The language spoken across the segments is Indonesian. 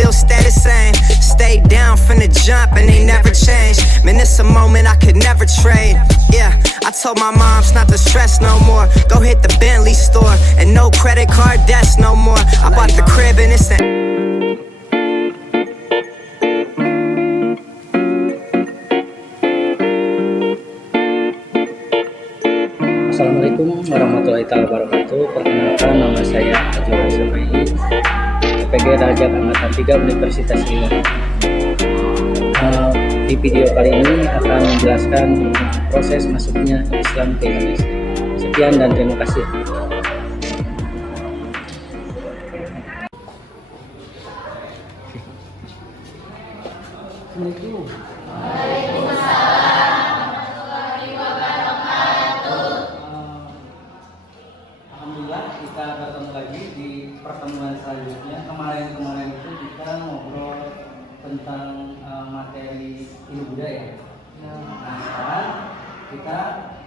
still stay the same. Stay down from the jump and they never change. Man, it's a moment I could never trade. Yeah, I told my moms not to stress no more. Go hit the Bentley store and no credit card debts no more. I bought the crib and it's an Assalamualaikum warahmatullahi wabarakatuh. Perkenalkan, nama saya Ajwa Samai, PPG Rajab Angkatan 3 Universitas Riau. Di video kali ini akan menjelaskan proses masuknya Islam ke Indonesia. Sekian dan terima kasih. Assalamualaikum. Alhamdulillah kita bertemu lagi di pertemuan selanjutnya. Kemarin itu kita ngobrol tentang materi ilmu budaya. Nah, sekarang kita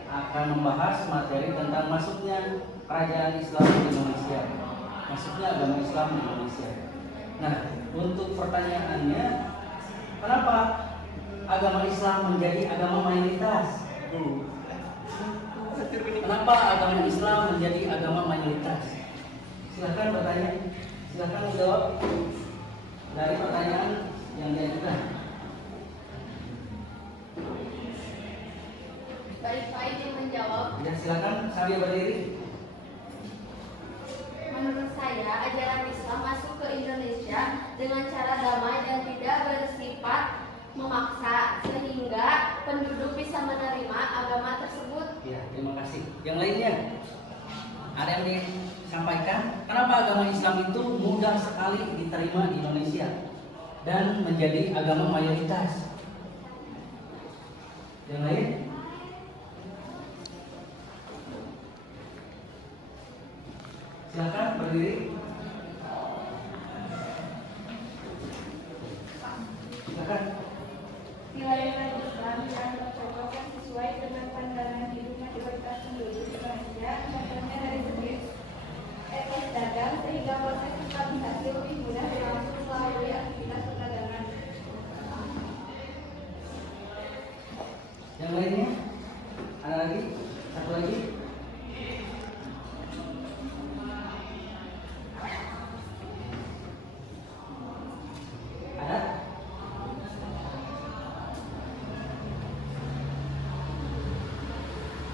akan membahas materi tentang masuknya kerajaan Islam di Indonesia, masuknya agama Islam di Indonesia. Nah, untuk pertanyaannya, kenapa agama Islam menjadi agama mayoritas? Kenapa agama Islam menjadi agama mayoritas? Silahkan bertanya, silahkan menjawab dari pertanyaan yang diajukan. Baik, Pak izin menjawab. Ya, silakan sambil berdiri. Menurut saya, ajaran Islam masuk ke Indonesia dengan cara damai dan tidak bersifat memaksa, sehingga penduduk bisa menerima agama tersebut. Ya, terima kasih. Yang lainnya, ada yang disampaikan? Kenapa agama Islam itu mudah sekali diterima di Indonesia dan menjadi agama mayoritas? Yang lain? Silakan berdiri. Silakan. Nilai-nilai Islam dianggap cocok dan sesuai dengan pandangan hidup mayoritas penduduk Indonesia, contohnya dari segi etos dagang, sehingga proses stabilisasi lebih mudah berlangsung melalui aktivitas perdagangan. Yang lainnya? Ada lagi? Satu lagi? Ada?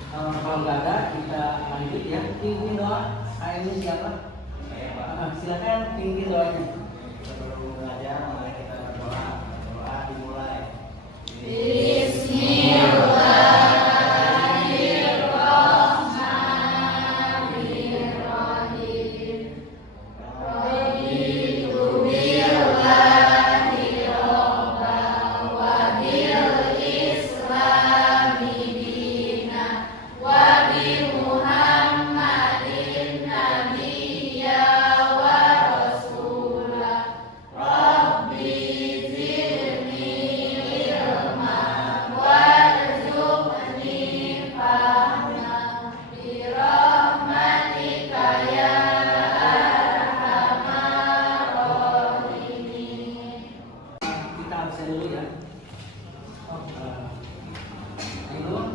Kalau nggak ada, kita lanjut ya. Pimpin doa. Ini siapa? Silakan pimpin doanya. Sebelum belajar, mari kita berdoa. Doa dimulai. Kita absen dulu ya. Ainun,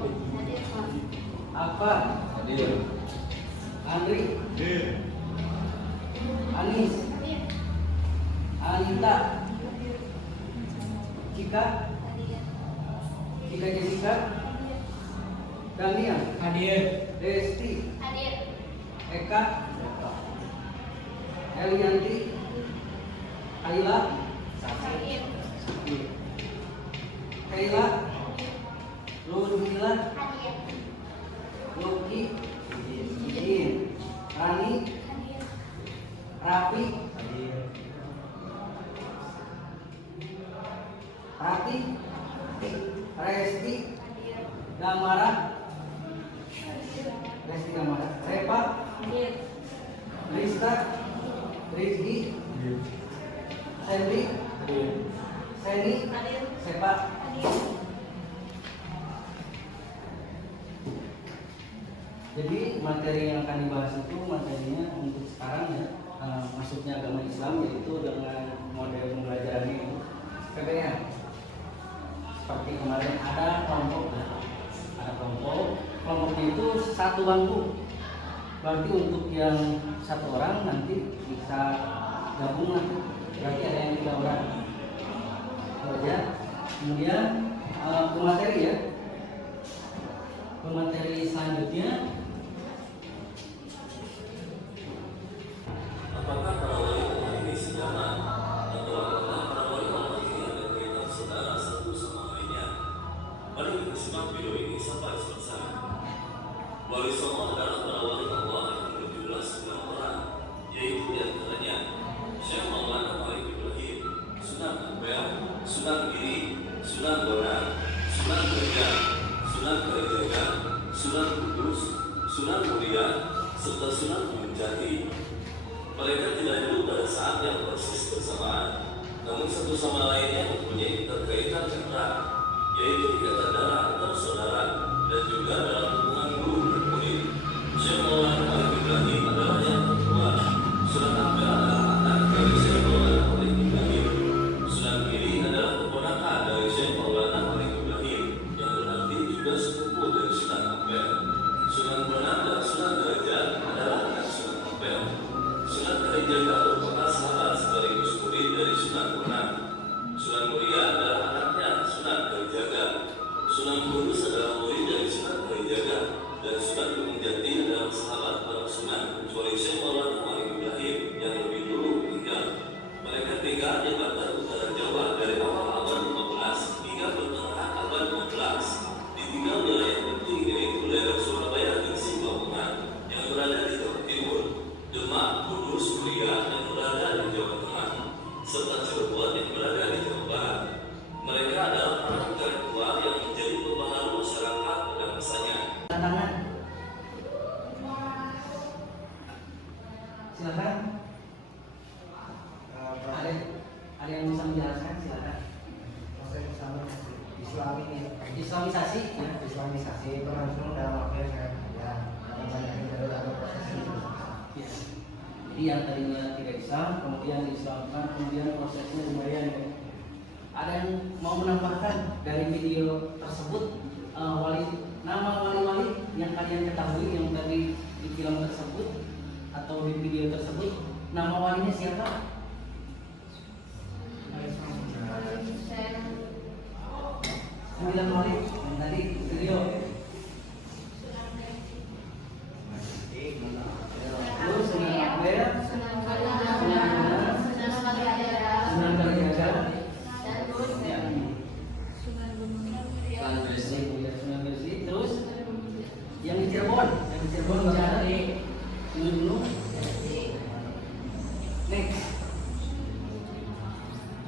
apa? Andri, Anis, Anita, Cika, Jessica, Daniel, Desti, Hadir. Eka, Elianti, Kaila, Hadir. Kaila, Ludmila, Hadir. Luki, Izin, Rani, Rapi, Rati, Resti, Damara, Repa, Rista, Rizky, Sandy, Seni, Sepa. Jadi materi yang akan dibahas itu materinya untuk sekarang ya, masuknya agama Islam, yaitu dengan model pembelajarannya itu PPR. Seperti kemarin ada kelompoknya itu satu bangku. Berarti untuk yang satu orang nanti bisa gabung nanti. Berarti ada yang 3 orang. Ya. Kemudian pemateri ya. Pemateri selanjutnya. Apakah para wali Allah ini sejalan atau apakah para wali Allah ini ada kaitan saudara satu sama lainnya? Mari kita simak video ini sampai selesai. Wali Songo adalah para wali Allah yang berjumlah 9 orang, yaitu diantaranya Syekh Maulana Malik Ibrahim, Sunan Ampel, Sunan Giri, Sunan Bonang, Sunan Gajah, Sunan Kalijaga, Sunan Kudus, Sunan Muria, serta Sunan Gunung Jati. Mereka tidak hidup pada saat yang persis bersamaan, namun satu sama lainnya mempunyai keterkaitan yang erat, yaitu ikatan darah antar saudara dan juga dalam hubungan guru dan murid. Syekh Maulana Malik Ibrahim adalah yang tertua. Sunan Ampel adalah anak dari Syekh Maulana Malik Ibrahim. Sunan Giri adalah keponakan dari Syekh Maulana Malik Ibrahim, yang berarti juga sepupu dari Sunan Ampel. Sunan Bonang dan Sunan Derajat adalah anak Sunan Ampel. Sunan Kalijaga merupakan sahabat sekaligus murid dari Sunan Bonang. Sunan Muria adalah anaknya Sunan Kalijaga. Sunan Kudus adalah murid dari Sunan Kalijaga, dan Sunan Gunung Jati adalah sahabat para sunan kecuali Syekh Maulana Malik Ibrahim yang lebih dulu meninggal. Mereka tinggal di Banten Utara Jawa dari awal abad 15 hingga pertengahan abad 16. Ditinggal wilayah penting yaitu daerah Surabaya dan Simalungun yang berada di Jawa Timur, Demak, Kudus, Muria yang berada di Jawa Tengah, serta Cirebon yang berada di Jawa Barat. Mereka adalah para intelektual yang menjadi pembaharu masyarakat pada masanya. Tantangan. Silakan. Ada yang bisa menjelaskan? Silakan. Proses Islam ini, Islamisasi. Ya. Islamisasi berlangsung dalam waktu yang sangat panjang. Dalam banyak jalur atau proses ini. Ya. Jadi yang tadinya tidak Islam, kemudian diislamkan, kemudian prosesnya lumayan. Ya. Ada yang mau menambahkan dari video tersebut nama wali-wali yang kalian ketahui yang tadi di film tersebut atau di video tersebut, nama walinya siapa? 9 wali yang tadi di video. Terus Sunan Ampel, Sunan Bonang, Sunan Kalijaga, Sunan Gresik, terus yang di Cirebon Jati, dulu. Next.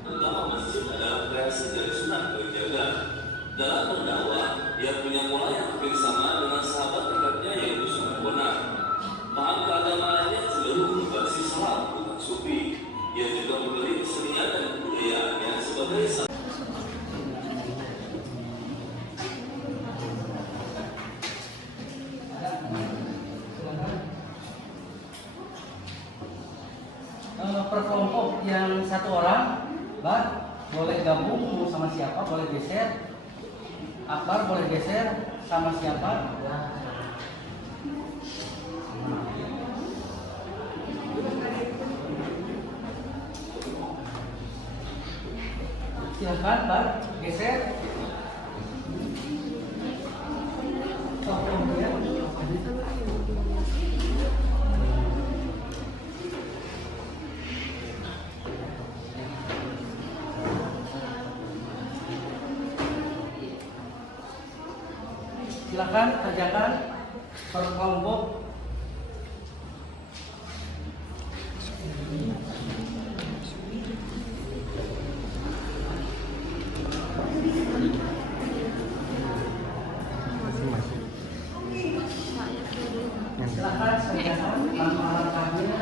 Utama masjid adalah kreasi dari Sunan Kalijaga. Dalam berdakwah, ia punya pola yang hampir sama dengan sahabat dekatnya yaitu Sunan Bonang. Paham keagamaannya cenderung berbasis Islam bukan Sufi. Ia juga membeli kesenian dan kebudayaannya sebagai Per kelompok yang satu orang, boleh gabung mau sama siapa, boleh geser. Akbar boleh geser sama siapa? Silakan, Bar, geser. Silakan kerjakan per kelompok. Silakan kerjakan langkah-langkahnya,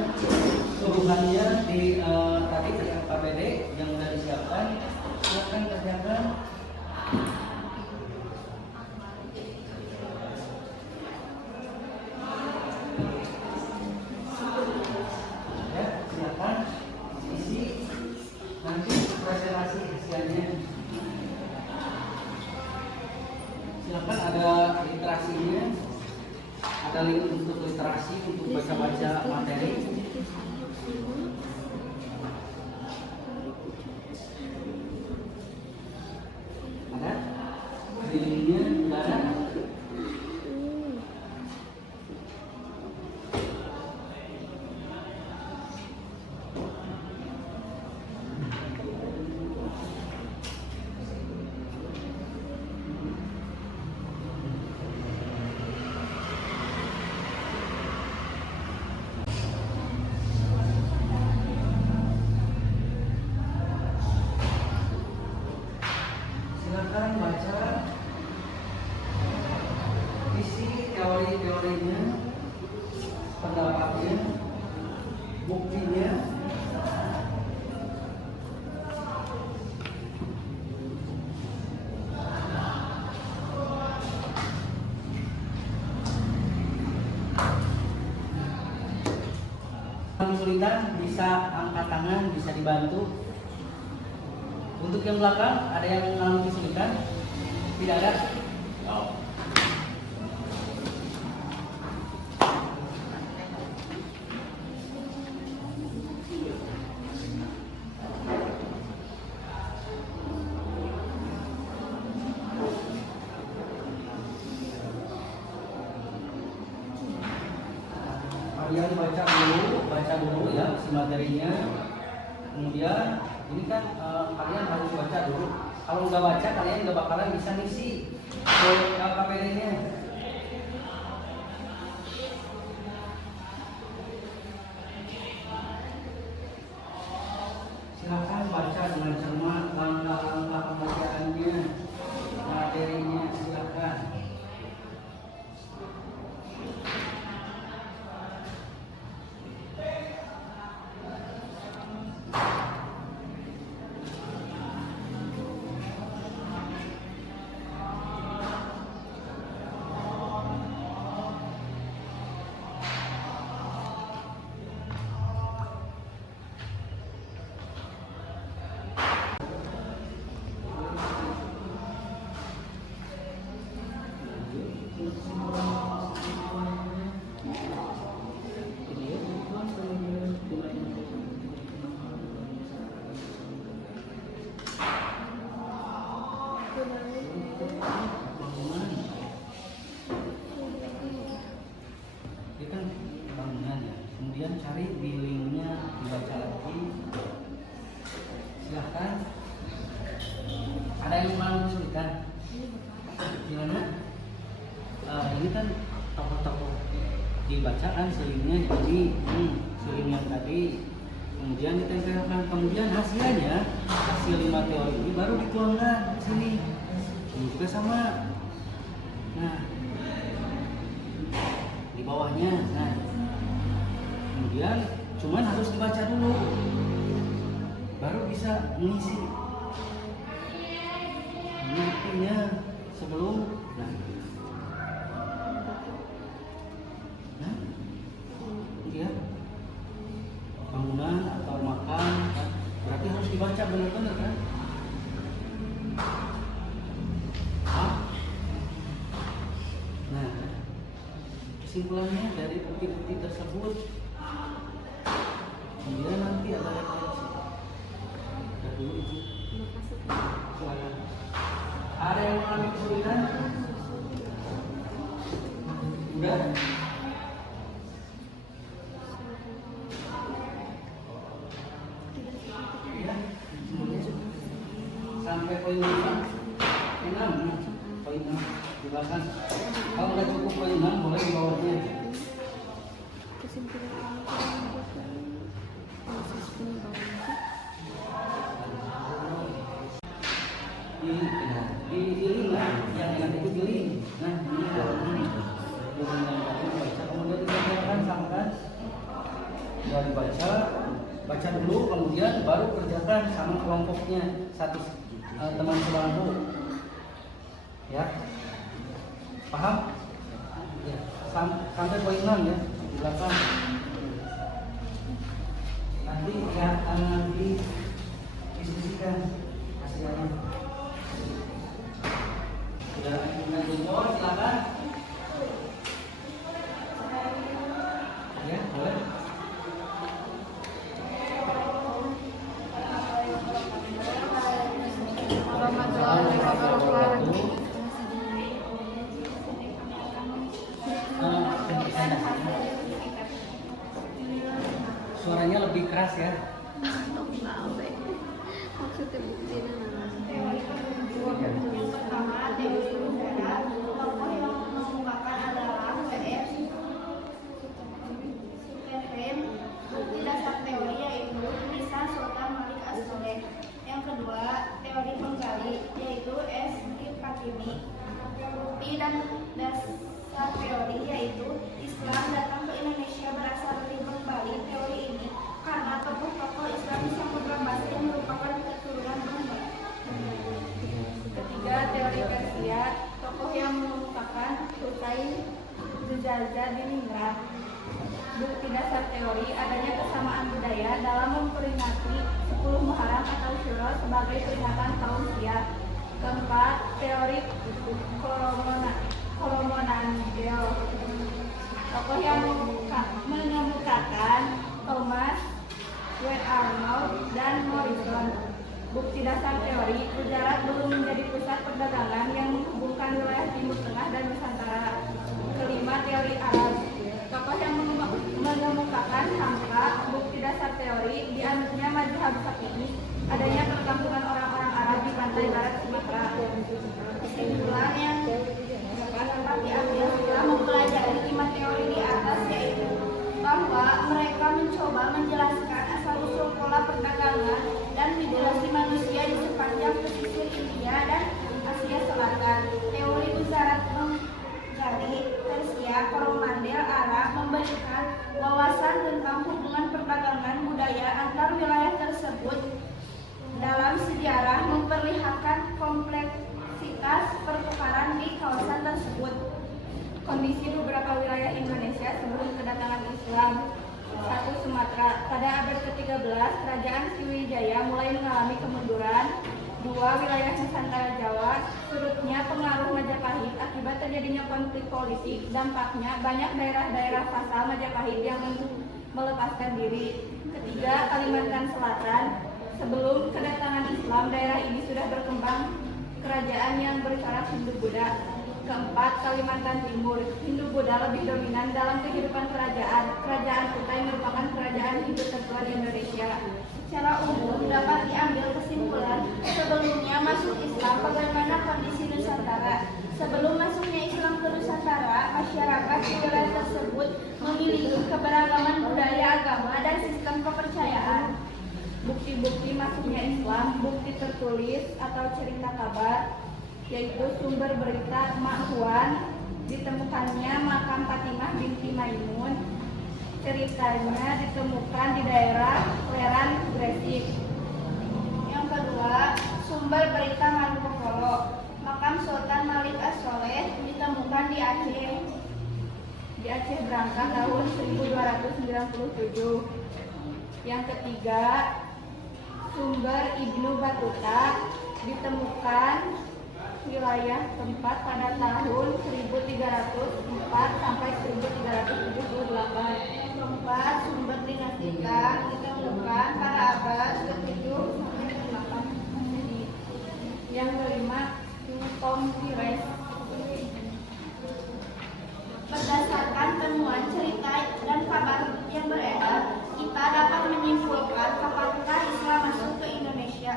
turuhannya di tadi dengan KPD yang sudah disiapkan. Silakan kerjakan. Ya. literasinya, ada link untuk literasi, untuk baca-baca materi. Ada? Di linknya udah ada? Silakan baca isi teori-teorinya, pendapatnya, buktinya. Kesulitan bisa angkat tangan, bisa dibantu. Untuk yang belakang, ada yang mengalami kesulitan? Tidak ada? Kalian baca dulu ya si materinya. Kemudian ini kan kalian harus baca dulu. Kalau nggak baca, kalian nggak bakalan bisa ngisi ke KPD-nya. Silakan baca dengan cermat langkah-langkah pembacaannya, materinya, silakan. Ini kan bangunan ya. Kemudian cari di linknya, dibaca lagi. Silahkan. Ada yang mengalami kesulitan? Gimana? Ini kan tokoh-tokoh dibacaan silingnya, jadi siling yang tadi kemudian ditempelkan, kemudian hasilnya hasil 5 teori ini baru dituangkan di sini. Ini juga sama. Nah, di bawahnya. Nah, kemudian cuman harus dibaca dulu, baru bisa mengisi. Ini buktinya sebelum. Nah, ya, bangunan atau makan, kan? Berarti harus dibaca benar-benar kan? Nah, kesimpulannya dari bukti-bukti tersebut, kemudian nanti ada refleksi. Nah, dulu itu. Silakan. Ada yang mengalami kesulitan? Udah? Ya. Sampai poin 5. Poin 6 di belakang. Kalau udah cukup poin 6, boleh di bawahnya. Di link lah, yang itu di link. Nah, ini baca, kemudian dikerjakan sama kan? Sudah dibaca, baca dulu, kemudian baru kerjakan sama kelompoknya satu teman sebangku. Ya, paham? Ya, sampai poin 6 ya, di belakang. Nanti ya akan didiskusikan hasilnya. Ya, dengan jempol silakan. dan hasil sertifikat. Suaranya lebih keras ya. Maksudnya bukti Teori penduduk yang pertama, teori udara. Tokoh yang mengemukakan adalah W.F. Sutherland. Bukti dasar teori yaitu tulisan Sultan Malik As-Soleh. Yang kedua, teori penggali yaitu S. Fatimi. Bukti dan dasar teori yaitu Islam datang ke Indonesia berasal dari Bali. Teori ini karena tokoh-tokoh Islam di Samudra Pasir merupakan keturunan Bali. Ketiga, teori Persia. Tokoh yang mengemukakan Husain Zujaja di Ningrat. Bukti dasar teori adanya kesamaan budaya dalam memperingati 10 Muharram atau Syuro sebagai peringatan tahun siap. Keempat, teori Kolomonandel. Tokoh yang mengemukakan Thomas W. Arnold dan Morrison. Bukti dasar teori Gujarat belum menjadi pusat perdagangan yang menghubungkan wilayah Timur Tengah dan Nusantara. Kelima, teori Arab. Tokoh yang mengemukakan Hamka. Bukti dasar teori dianutnya mazhab Syafi'i, adanya perkampungan orang-orang Arab di pantai barat Sumatera. Kesimpulan yang dapat diambil setelah mempelajari 5 teori di atas yaitu bahwa mereka mencoba menjelaskan asal-usul pola perdagangan dan migrasi manusia di sepanjang pesisir India dan Asia Selatan. Teori Gujarat menggali Persia, Koromandel, Arab memberikan wawasan tentang hubungan perdagangan budaya antar wilayah tersebut dalam sejarah, memperlihatkan kompleksitas pertukaran di kawasan tersebut. Kondisi beberapa wilayah Indonesia sebelum kedatangan Islam. 1. Sumatera. Pada abad ke-13, Kerajaan Sriwijaya mulai mengalami kemunduran. 2. Wilayah Nusantara Jawa. Surutnya pengaruh Majapahit akibat terjadinya konflik politik. Dampaknya banyak daerah-daerah vasal Majapahit yang melepaskan diri. 3. Kalimantan Selatan. Sebelum kedatangan Islam, daerah ini sudah berkembang kerajaan yang bercorak Hindu-Buddha. 4. Kalimantan Timur. Hindu-Buddha lebih dominan dalam kehidupan kerajaan. Kerajaan Kutai merupakan kerajaan Hindu tertua di Indonesia. Secara umum dapat diambil kesimpulan sebelumnya masuk Islam bagaimana kondisi Nusantara. Sebelum masuknya Islam ke Nusantara, masyarakat di wilayah tersebut memiliki keberagaman budaya, agama, dan sistem kepercayaan. Bukti-bukti masuknya Islam, bukti tertulis atau cerita kabar, yaitu sumber berita Ma'huan, ditemukannya makam Fatimah binti Maimun. Ceritanya ditemukan di daerah Kleran, Gresik. Yang kedua, sumber berita Marco makam Sultan Malik As-Soleh ditemukan di Aceh. Di Aceh berangkat tahun 1297. Yang ketiga, sumber Ibnu Battuta ditemukan wilayah tempat pada tahun 1304 sampai 1378. Keempat, sumber dinastika ditemukan pada abad ke-7 sampai ke-8 Masehi. Yang kelima, Tom Pires. Berdasarkan temuan cerita dan kabar yang beredar, kita dapat menyimpulkan kapankah Islam masuk ke Indonesia.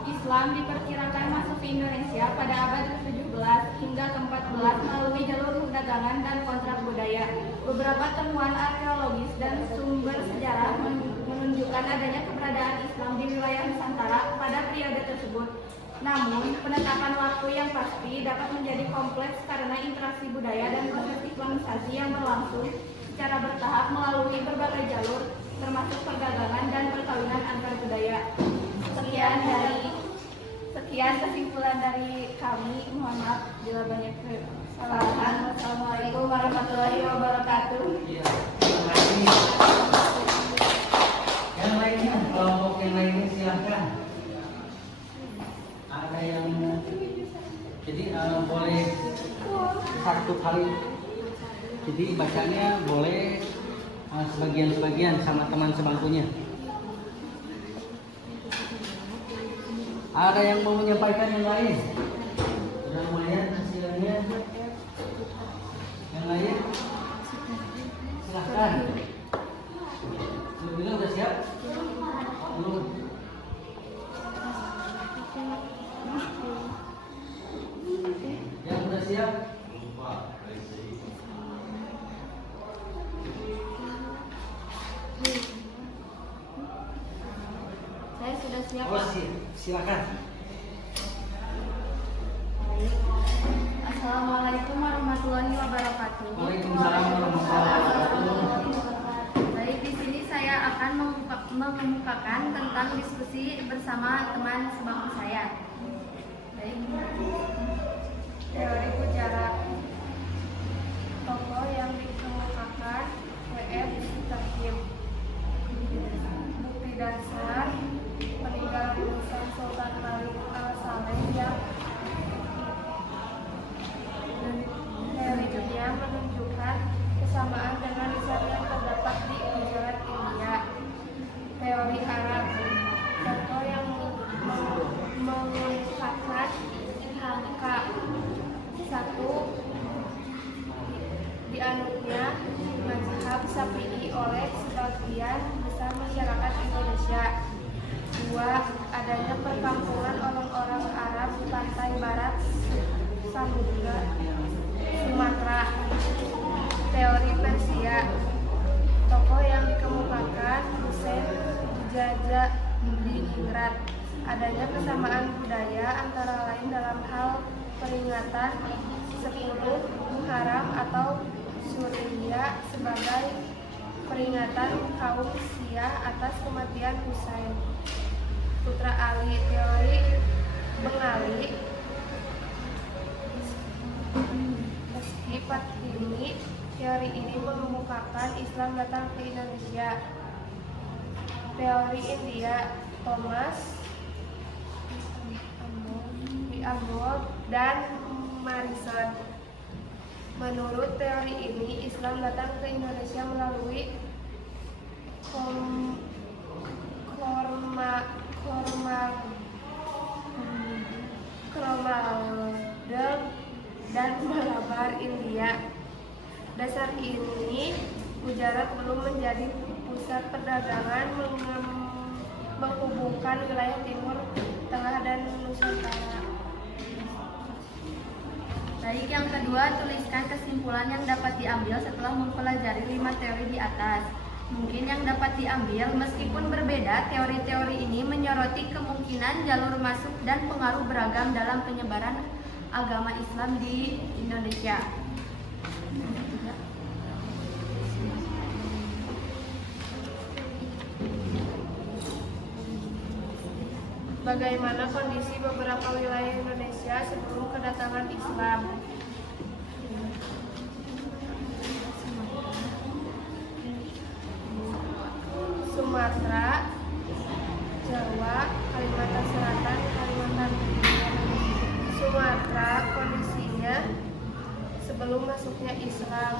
Islam diperkirakan masuk ke Indonesia pada abad ke-17 hingga ke-14 melalui jalur perdagangan dan kontrak budaya. Beberapa temuan arkeologis dan sumber sejarah menunjukkan adanya keberadaan Islam di wilayah Nusantara pada periode tersebut. Namun, penetapan waktu yang pasti dapat menjadi kompleks karena interaksi budaya dan proses islamisasi yang berlangsung secara bertahap melalui berbagai jalur, termasuk perdagangan dan perkawinan antar budaya. Sekian kesimpulan dari kami. Mohon maaf bila banyak kesalahan. Wassalamualaikum warahmatullahi wabarakatuh. Iya, terima kasih. Yang lainnya, kelompok yang lainnya silahkan. Ada yang jadi boleh satu kali. Jadi bacanya boleh sebagian-sebagian sama teman sebangkunya. Ada yang mau menyampaikan yang lain? Sudah lumayan hasilnya. Yang lain? silakan. Sebelumnya udah siap? Belum. Yang udah siap? Saya sudah siap, Oh, Pak. silakan. Assalamualaikum warahmatullahi wabarakatuh. Waalaikumsalam warahmatullahi wabarakatuh. Baik, di sini saya akan mengemukakan tentang diskusi bersama teman sebangku saya. Baik. Teori Gujarat. Tokoh yang dikemukakan W.F. Sutakim. Bukti dasar peninggalan lukisan Sultan Malik al-Saleh yang teorinya menunjukkan kesamaan dengan lisan yang terdapat di Gujarat, India. Teori Arab. Contoh yang mengungkapkan angka 1 dianutnya mazhab Syafi'i oleh sebagian besar masyarakat Indonesia. 2. Adanya perkampungan orang-orang Arab di pantai barat Samudra Sumatera. Teori Persia. Tokoh yang dikemukakan Husain Jajadiningrat. Adanya kesamaan budaya antara lain dalam hal peringatan 10 Muharram atau Syuriya sebagai peringatan kaum Syiah atas kematian Husain. Putra Ali. Teori Bengali. Meski Fatimi, teori ini mengemukakan Islam datang ke Indonesia. Teori India. Thomas Ambol dan Marison. Menurut teori ini, Islam datang ke Indonesia melalui Coromandel dan Malabar, India. Dasar ini, Gujarat belum menjadi pusat perdagangan menghubungkan wilayah Timur Tengah dan Nusantara. Baik, yang kedua, tuliskan kesimpulan yang dapat diambil setelah mempelajari 5 teori di atas. Mungkin yang dapat diambil, meskipun berbeda, teori-teori ini menyoroti kemungkinan jalur masuk dan pengaruh beragam dalam penyebaran agama Islam di Indonesia. Bagaimana kondisi beberapa wilayah Indonesia sebelum kedatangan Islam? Sumatera, Jawa, Kalimantan Selatan, Kalimantan Timur. Sumatera kondisinya sebelum masuknya Islam.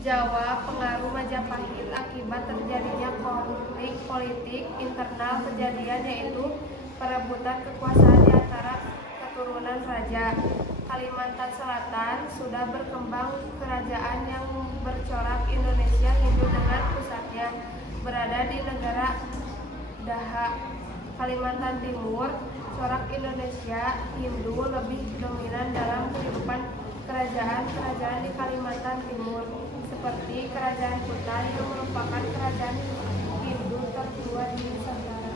Jawa, pengaruh Majapahit akibat terjadinya konflik politik internal kejadian, yaitu perebutan kekuasaan di antara keturunan raja. Kalimantan Selatan sudah berkembang kerajaan yang bercorak Indonesia Hindu dengan pusatnya berada di negara Daha. Kalimantan Timur, corak Indonesia Hindu lebih dominan dalam kehidupan kerajaan-kerajaan di Kalimantan Timur, seperti Kerajaan Kutai yang merupakan kerajaan Hindu tertua di Nusantara.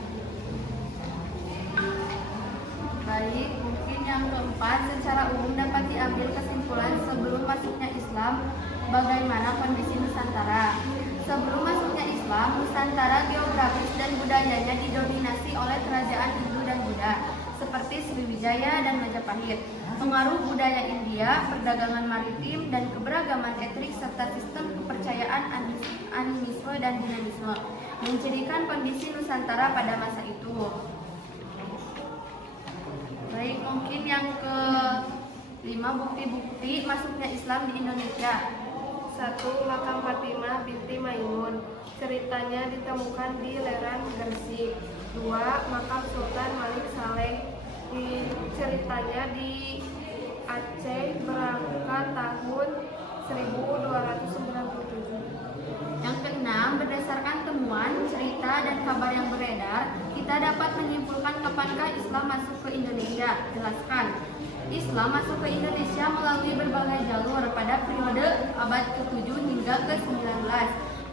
Baik, mungkin yang keempat, secara umum dapat diambil kesimpulan sebelum masuknya Islam, bagaimana kondisi Nusantara. Sebelum masuknya Islam, Nusantara geografis dan budayanya didominasi oleh kerajaan Hindu dan Buddha, seperti Sriwijaya dan Majapahit. Pengaruh budaya India, perdagangan maritim, dan keberagaman etnik serta sistem kepercayaan animisme dan dinamisme mencirikan kondisi Nusantara pada masa itu. Baik, mungkin yang ke-5, bukti-bukti masuknya Islam di Indonesia. 1. 1. Makam Fatimah binti Maimun. Ceritanya ditemukan di Leran, Gresik. 2. Makam Sultan Malik Saleh. Ceritanya di Aceh, berangkat tahun 1297. Yang keenam, berdasarkan temuan, cerita, dan kabar yang beredar, kita dapat menyimpulkan kapankah Islam masuk ke Indonesia. Jelaskan. Islam masuk ke Indonesia melalui berbagai jalur pada periode abad ke-7 hingga ke-19.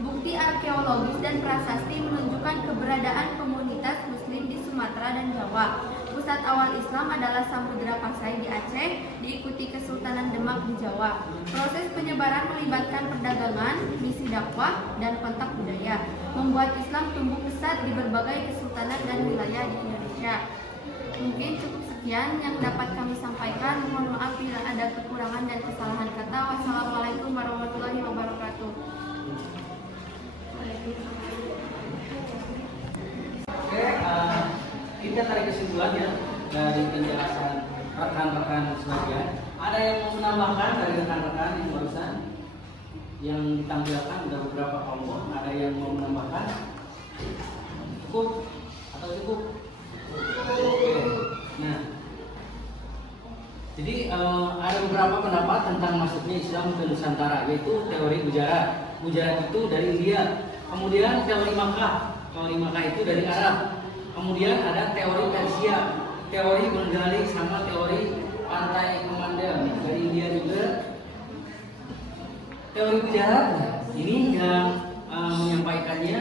Bukti arkeologis dan prasasti menunjukkan keberadaan komunitas Muslim di Sumatera dan Jawa. Pusat awal Islam adalah Samudra Pasai di Aceh, diikuti Kesultanan Demak di Jawa. Proses penyebaran melibatkan perdagangan, misi dakwah, dan kontak budaya, membuat Islam tumbuh pesat di berbagai kesultanan dan wilayah di Indonesia. Mungkin cukup sekian yang dapat kami sampaikan. Mohon maaf bila ada kekurangan dan kesalahan kata. Wassalamualaikum warahmatullahi wabarakatuh. Oke, kita tarik kesimpulannya dari penjelasan rekan-rekan sebagian. Ada yang mau menambahkan dari rekan-rekan yang barusan yang ditampilkan? Ada beberapa kelompok. Ada yang mau menambahkan? Cukup atau cukup? Oke. Nah, jadi ada beberapa pendapat tentang masuknya Islam ke Nusantara, yaitu teori Gujarat. Gujarat itu dari India. Kemudian teori Makkah. Teori Makkah itu dari Arab. Kemudian ada teori Persia, teori Bengali, sama teori pantai Kemandel dari India juga. Teori Gujarat ini yang menyampaikannya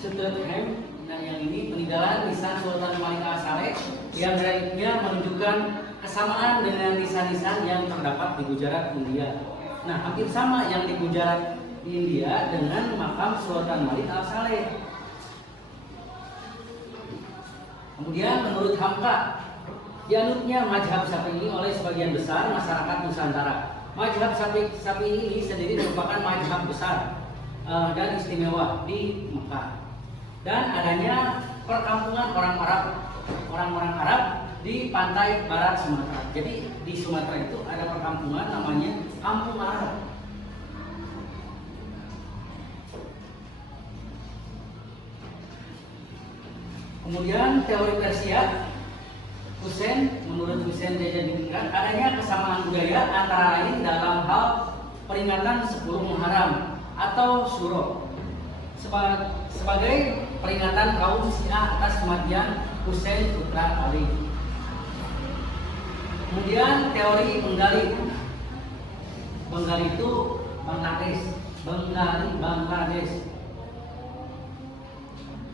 Sutradham. Nah, yang ini peninggalan nisan Sultan Malik Saleh yang grafiknya menunjukkan kesamaan dengan nisan-nisan yang terdapat di Gujarat, India. Nah, hampir sama yang di Gujarat, India dengan makam Sultan Malik Saleh. Kemudian menurut Hamka, dianutnya mazhab Syafi'i oleh sebagian besar masyarakat Nusantara. Mazhab Syafi'i ini sendiri merupakan mazhab besar dan istimewa di Mekah. Dan adanya perkampungan orang-orang Arab di pantai barat Sumatera. Jadi di Sumatera itu ada perkampungan namanya Kampung Arab. Kemudian teori Persia, menurut Hussein Jajadiningrat, adanya kesamaan budaya antara lain dalam hal peringatan 10 Muharram atau Syuro sebagai peringatan kaum Syiah atas kematian Hussein putra Ali. Kemudian teori Bengali itu Bangladesh.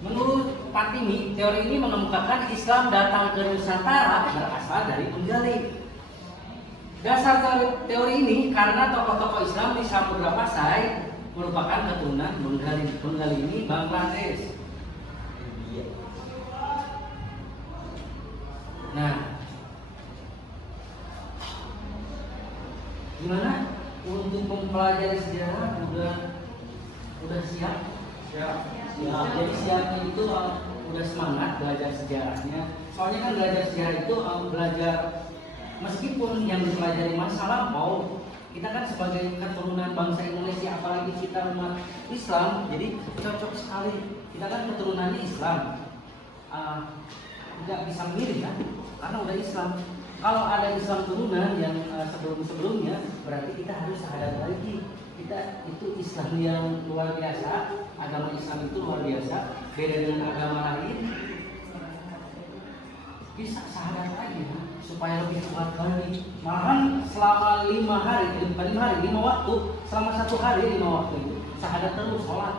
Menurut Fatimi, teori ini mengemukakan Islam datang ke Nusantara berasal dari Bengali. Dasar teori ini karena tokoh-tokoh Islam di Samudra Pasai merupakan keturunan Bengali. Bengali ini Bangladesh. Nah, gimana untuk mempelajari sejarah? Udah siap? Siap. Jadi siap itu udah semangat belajar sejarahnya. Soalnya kan belajar sejarah itu belajar meskipun yang dipelajari masa lampau, kita kan sebagai keturunan bangsa Indonesia, apalagi kita umat Islam, jadi cocok sekali. Kita kan keturunannya Islam, nggak bisa milih kan, karena udah Islam. Kalau ada Islam turunan yang sebelumnya, berarti kita harus syahadat lagi. Kita itu Islam yang luar biasa, agama Islam itu luar biasa, beda dengan agama lain. Bisa syahadat lagi supaya lebih kuat lagi. Malahan selama 5 hari, bukan 5 hari, 5 waktu, selama 1 hari 5 waktu itu syahadat terus, sholat.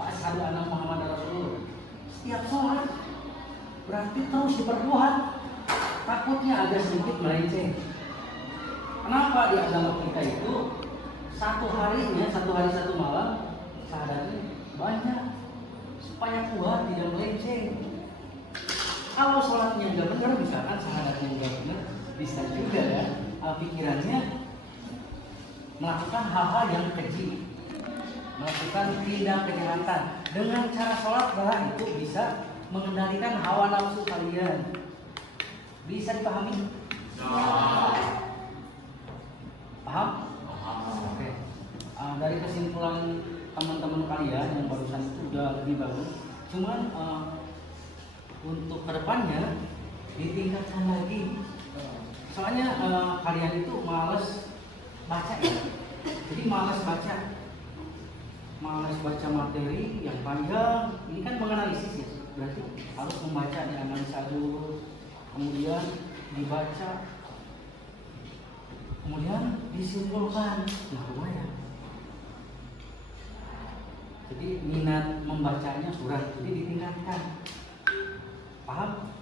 Asyhadu anna Muhammadar Rasulullah. Setiap sholat berarti terus diperkuat. Takutnya agak sedikit melenceng. Kenapa di agama kita itu 1 harinya, 1 hari 1 malam syahadatnya banyak supaya kuat, tidak melenceng. Kalau sholatnya nggak benar, misalkan syahadatnya nggak benar, bisa juga ya pikirannya melakukan hal-hal yang keji, melakukan tindak kejahatan. Dengan cara sholat bah itu bisa mengendalikan hawa nafsu kalian. Bisa dipahami? Paham? Oke. Dari kesimpulan teman-teman kalian yang barusan itu udah lebih bagus. Cuman untuk kedepannya ditingkatkan lagi. Soalnya kalian itu males baca ya. Jadi males baca materi yang panjang. Ini kan menganalisis ya. Berarti harus membaca, dianalisa dulu, kemudian dibaca, kemudian disimpulkan. Nah, lumayan. Jadi minat membacanya kurang, jadi ditingkatkan. Paham?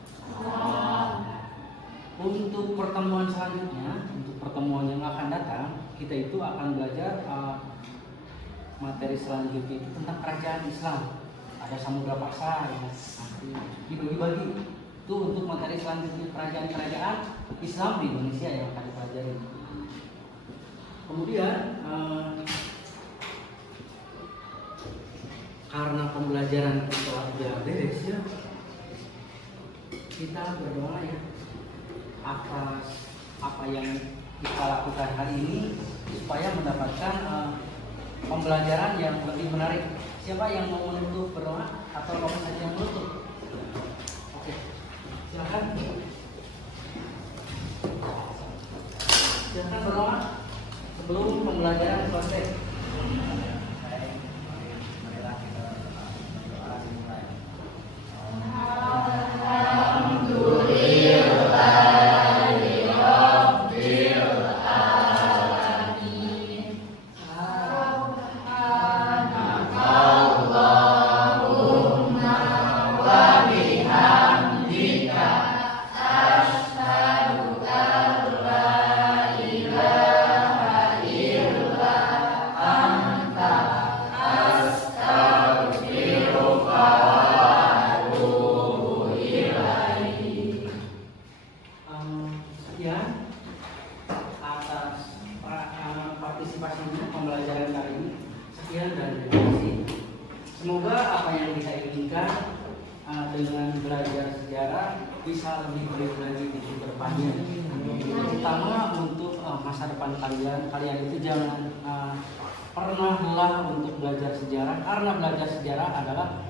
Untuk pertemuan selanjutnya, untuk pertemuan yang akan datang, kita itu akan belajar materi selanjutnya itu tentang kerajaan Islam. Ada Samudra Pasar, ya. Nanti dibagi-bagi. Itu untuk materi selanjutnya, kerajaan-kerajaan Islam di Indonesia yang akan dipelajari. Kemudian karena pembelajaran kita sudah beres ya, kita berdoa ya atas apa yang kita lakukan hari ini supaya mendapatkan pembelajaran yang lebih menarik. Siapa yang mau menutup berdoa atau mau saja yang menutup? Oke, silakan. Silakan berdoa sebelum pembelajaran selesai. Marilah kita berdoa dimulai. Sekian atas partisipasinya pembelajaran kali ini. Sekian dan terima kasih. Semoga apa yang kita inginkan dengan belajar sejarah bisa lebih baik lagi di kedepannya. Terutama untuk masa depan kalian. Kalian itu jangan pernah lelah untuk belajar sejarah, karena belajar sejarah adalah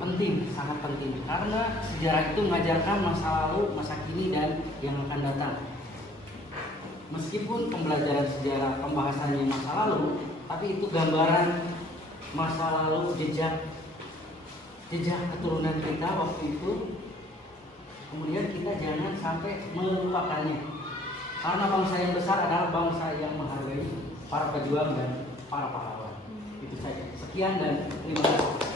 penting, sangat penting. Karena sejarah itu mengajarkan masa lalu, masa kini, dan yang akan datang. Meskipun pembelajaran sejarah pembahasannya masa lalu, tapi itu gambaran masa lalu, jejak keturunan kita waktu itu. Kemudian kita jangan sampai melupakannya. Karena bangsa yang besar adalah bangsa yang menghargai para pejuang dan para pahlawan. Itu saja. Sekian dan terima kasih.